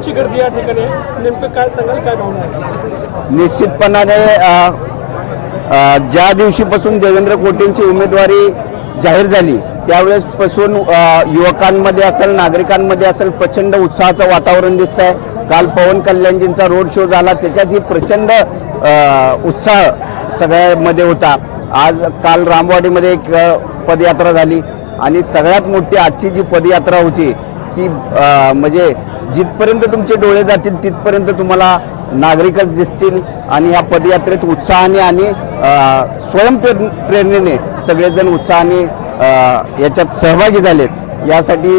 लोकांची गर्दी या ठिकाणी आहे. नेमकं काय सांगाल, काय भावना आहे? निश्चितपणाने ज्या दिवशीपासून देवेंद्र कोटेंची उमेदवारी जाहीर झाली त्यावेळेसपासून युवकांमध्ये असेल, नागरिकांमध्ये असेल, प्रचंड उत्साहाचं वातावरण दिसत आहे. काल पवन कल्याणजींचा रोड शो झाला, त्याच्यात ही प्रचंड उत्साह सगळ्यामध्ये होता. काल रामवाडीमध्ये एक पदयात्रा झाली आणि सगळ्यात मोठी आजची जी पदयात्रा होती की म्हणजे जिथपर्यंत तुमचे डोळे जातील तिथपर्यंत तुम्हाला नागरिकच दिसतील आणि या पदयात्रेत उत्साहाने आणि स्वयंप्रेरणेने सगळेजण उत्साहाने याच्यात सहभागी झालेत. यासाठी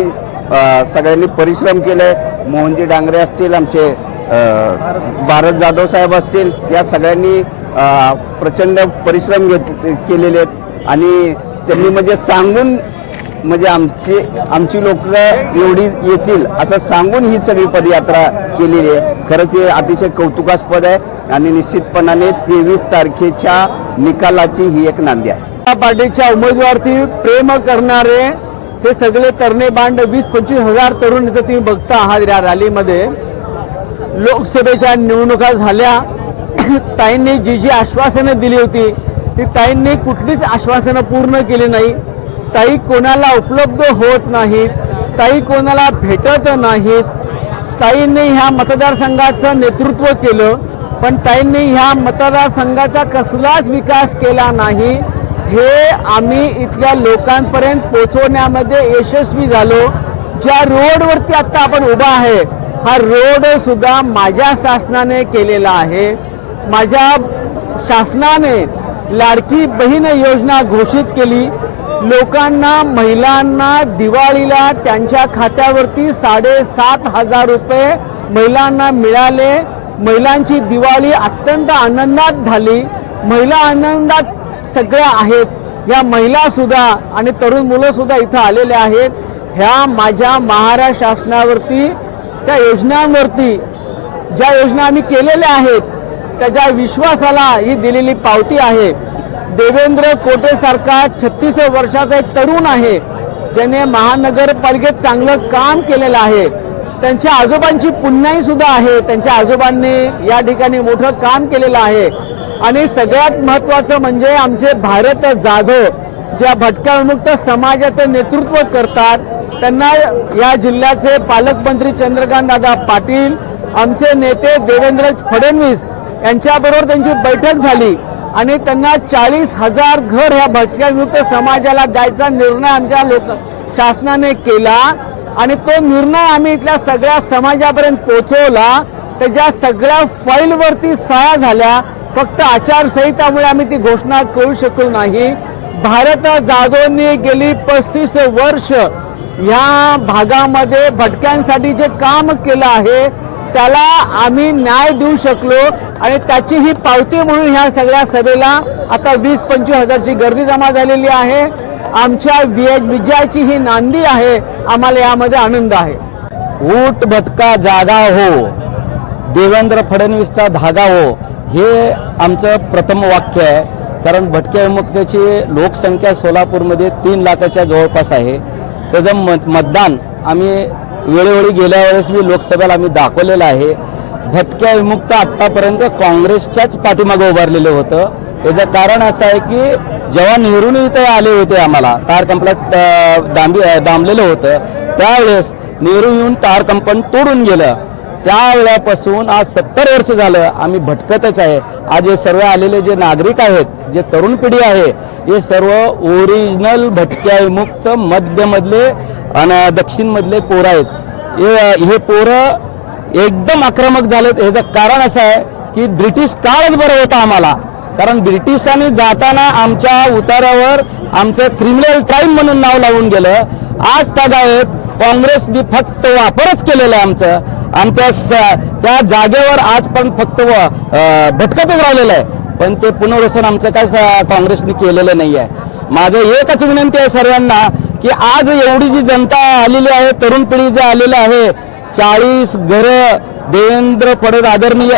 सगळ्यांनी परिश्रम केले. मोहनजी डांगरे असतील, आमचे भारत जाधव साहेब असतील, या सगळ्यांनी प्रचंड परिश्रम केलेले आहेत आणि त्यांनी म्हणजे सांगून म्हणजे आमची लोक एवढी येतील असं सांगून ही सगळी पदयात्रा केलेली आहे. खरंच हे अतिशय कौतुकास्पद आहे आणि निश्चितपणाने 23 तारखेच्या निकालाची ही एक नांदी आहे. पार्टीच्या उमेदवारावरती प्रेम करणारे हे सगळे तरणे बांड 20-25 हजार तरुण इथं तुम्ही बघता आहात. या रॅलीमध्ये लोकसभेच्या निवडणुका झाल्या. ताईंनी जी आश्वासनं दिली होती ती ताईंनी कुठलीच आश्वासनं पूर्ण केली नाही. ताई कोणाला उपलब्ध होत नाहीत, ताई कोणाला भेटत नाहीत. ताईंनी ह्या मतदारसंघाचं नेतृत्व केलं पण ताईंनी ह्या मतदारसंघाचा कसलाच विकास केला नाही. हे आम्ही इथल्या लोकांपर्यंत पोहोचवण्यामध्ये यशस्वी झालो. ज्या रोडवरती आता आपण उभा आहे हा रोड सुद्धा माझ्या शासनाने केलेला आहे. माझ्या शासनाने लाडकी बहीण योजना घोषित केली. लोकांना, महिलांना दिवाळीला त्यांच्या खात्यावरती 7,500 रुपये महिलांना मिळाले. महिलांची दिवाळी अत्यंत आनंदात झाली. महिला आनंदात सगळ्या आहेत. ह्या महिला सुद्धा आणि तरुण मुलं सुद्धा इथं आलेले आहेत. ह्या माझ्या महाराष्ट्र शासनावरती, त्या योजनांवरती, ज्या योजना आम्ही केलेल्या आहेत त्याच्या विश्वासाला ही दिलेली पावती आहे. देवेंद्र कोटे सारखा 36 वर्षाचा एक तरुण आहे ज्याने महानगरपालिकेत चांगलं काम केलेलं आहे. त्यांच्या आजोबांची पुण्याई सुद्धा आहे. त्यांच्या आजोबांनी या ठिकाणी मोठं काम केलेलं आहे. आणि सगळ्यात महत्त्वाचं म्हणजे आमचे भारत जाधव ज्या भटक्या विमुक्त समाजाचं नेतृत्व करतात. त्यांना या जिल्ह्याचे पालकमंत्री चंद्रकांत दादा पाटील, आमचे नेते देवेंद्र फडणवीस यांच्याबरोबर त्यांची बैठक झाली आणि त्यांना 40,000 घर ह्या भटक्या विमुक्त समाजाला द्यायचा निर्णय आमच्या शासनाने केला आणि तो निर्णय आम्ही इथल्या सगळ्या समाजापर्यंत पोहोचवला. त्याच्या सगळ्या फाईलवरती सह्या झाल्या. फक्त आचारसंहितामुळे आम्ही ती घोषणा करू शकलो नाही. भारत जाधवनी गेली 35 वर्ष या भागामध्ये भटक्यांसाठी जे काम केलं आहे त्याला आम्ही न्याय देऊ शकलो आणि त्याची ही पावती म्हणून ह्या सगळ्या सभेला आता 20-25 हजारची गर्दी जमा झालेली आहे. आमच्या विजयाची ही नांदी आहे. आम्हाला यामध्ये आनंद आहे. ऊट भटका जागा हो, देवेंद्र फडणवीसचा धागा हो, हे आमचं प्रथम वाक्य आहे. कारण भटक्या विमुक्तची लोकसंख्या सोलापूरमध्ये 3 लाखाच्या जवळपास आहे. त्याचं मतदान आम्ही वेळोवेळी गेल्या वेळेस मी लोकसभेला आम्ही दाखवलेलं आहे. भटक्या विमुक्त आत्तापर्यंत काँग्रेसच्याच पाठीमागे उभारलेलं होतं. याचं कारण असं आहे की जेव्हा नेहरूने इथे आले होते, आम्हाला तार कंपन दामलेलं होतं, त्यावेळेस नेहरू येऊन तार कंपन तोडून गेलं. त्यावेळेपासून आज 70 वर्ष झालं आम्ही भटकतच आहे. आज हे सर्व आलेले जे नागरिक आहेत, जे तरुण पिढी आहे, हे सर्व ओरिजिनल भटक्या विमुक्त मध्यमधले आणि दक्षिणमधले पोरं आहेत. हे पोरं एकदम आक्रमक झालेत. ह्याचं कारण असं आहे की ब्रिटिश काळच बरं होता आम्हाला. कारण ब्रिटिशांनी जाताना आमच्या उतारावर आमचं क्रिमिनल क्राईम म्हणून नाव लावून गेलं. आज तागायत काँग्रेसने फक्त वापरच केलेलं आहे आमचं. आमच्या त्या जागेवर आज पण फक्त भटकतच राहिलेलं आहे. पण ते पुनर्वसन आमचं काय काँग्रेसने केलेलं नाही आहे. माझं एकच विनंती आहे सर्वांना की आज एवढी जी जनता आलेली आहे, तरुण पिढी जे आलेलं आहे, 40 घरं देवेंद्र फडणवीस आदरणीय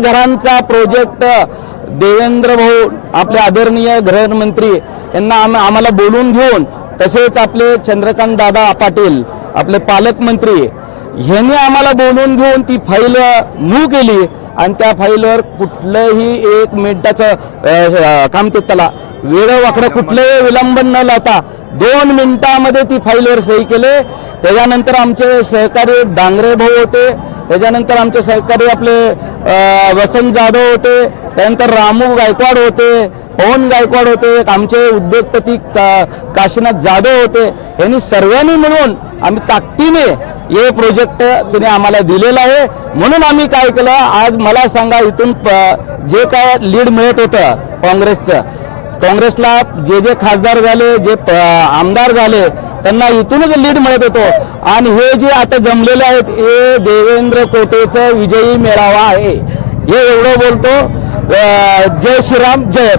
घरांचा प्रोजेक्ट देवेंद्र भाऊ आपले आदरणीय गृहमंत्री यांना आम्हाला बोलून घेऊन, तसेच आपले चंद्रकांत दादा पाटील आपले पालकमंत्री ह्यांनी आम्हाला बोलवून घेऊन ती फाईल मूव्ह केली आणि त्या फाईलवर कुठलंही 1 मिनिटाचं काम ते त्याला वेळं वाकडं कुठलंही विलंबन न लावता 2 मिनिटामध्ये ती फाईलवर सही केले. त्याच्यानंतर आमचे सहकारी डांगरे भाऊ होते, त्याच्यानंतर आमचे सहकारी आपले वसंत जाधव होते, त्यानंतर रामू गायकवाड होते, पवन गायकवाड होते, आमचे उद्योगपती काशीनाथ जाधव होते. यांनी सर्वांनी मिळून आम्ही ताकदीने हे प्रोजेक्ट तिने आम्हाला दिलेलं आहे. म्हणून आम्ही काय केलं, आज मला सांगा इथून जे काय लीड मिळत होतं काँग्रेसला जे खासदार झाले, जे आमदार झाले, त्यांना इथूनच लीड मिळत होतो. आणि हे जे आता जमलेले आहेत हे देवेंद्र कोटेचा विजयी मेळावा आहे, हे एवढं बोलतो. जय श्रीराम, जय.